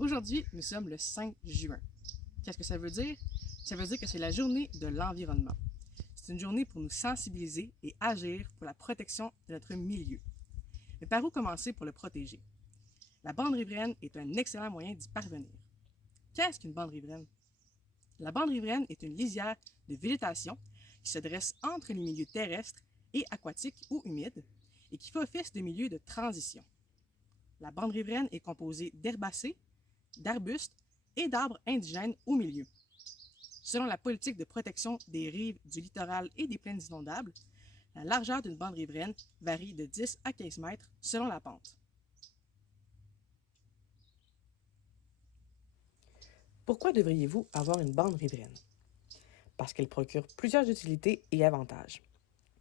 Aujourd'hui, nous sommes le 5 juin. Qu'est-ce que ça veut dire? Ça veut dire que c'est la journée de l'environnement. C'est une journée pour nous sensibiliser et agir pour la protection de notre milieu. Mais par où commencer pour le protéger? La bande riveraine est un excellent moyen d'y parvenir. Qu'est-ce qu'une bande riveraine? La bande riveraine est une lisière de végétation qui se dresse entre les milieux terrestres et aquatiques ou humides et qui fait office de milieu de transition. La bande riveraine est composée d'herbacées, d'arbustes et d'arbres indigènes au milieu. Selon la politique de protection des rives du littoral et des plaines inondables, la largeur d'une bande riveraine varie de 10 à 15 mètres selon la pente. Pourquoi devriez-vous avoir une bande riveraine? Parce qu'elle procure plusieurs utilités et avantages.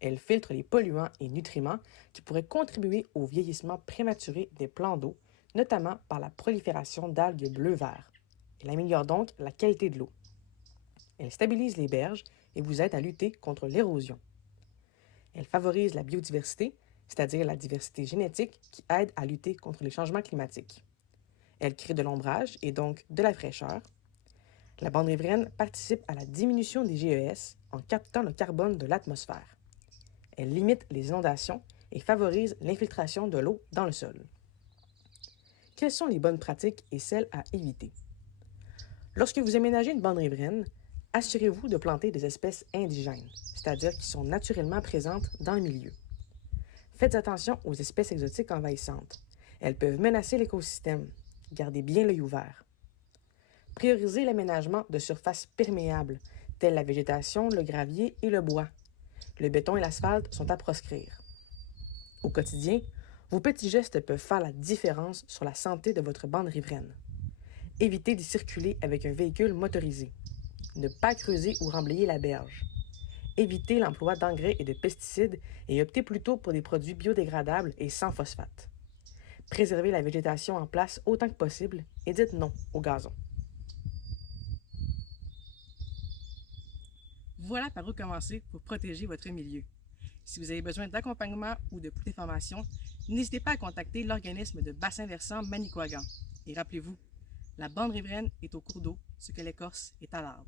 Elle filtre les polluants et nutriments qui pourraient contribuer au vieillissement prématuré des plans d'eau, notamment par la prolifération d'algues bleu-vert. Elle améliore donc la qualité de l'eau. Elle stabilise les berges et vous aide à lutter contre l'érosion. Elle favorise la biodiversité, c'est-à-dire la diversité génétique qui aide à lutter contre les changements climatiques. Elle crée de l'ombrage et donc de la fraîcheur. La bande riveraine participe à la diminution des GES en captant le carbone de l'atmosphère. Elle limite les inondations et favorise l'infiltration de l'eau dans le sol. Quelles sont les bonnes pratiques et celles à éviter? Lorsque vous aménagez une bande riveraine, assurez-vous de planter des espèces indigènes, c'est-à-dire qui sont naturellement présentes dans le milieu. Faites attention aux espèces exotiques envahissantes. Elles peuvent menacer l'écosystème. Gardez bien l'œil ouvert. Priorisez l'aménagement de surfaces perméables, telles la végétation, le gravier et le bois. Le béton et l'asphalte sont à proscrire. Au quotidien, vos petits gestes peuvent faire la différence sur la santé de votre bande riveraine. Évitez de circuler avec un véhicule motorisé. Ne pas creuser ou remblayer la berge. Évitez l'emploi d'engrais et de pesticides et optez plutôt pour des produits biodégradables et sans phosphate. Préservez la végétation en place autant que possible et dites non au gazon. Voilà par où commencer pour protéger votre milieu. Si vous avez besoin d'accompagnement ou de plus d'informations, n'hésitez pas à contacter l'organisme de bassin versant Manicouagan. Et rappelez-vous, la bande riveraine est au cours d'eau, ce que l'écorce est à l'arbre.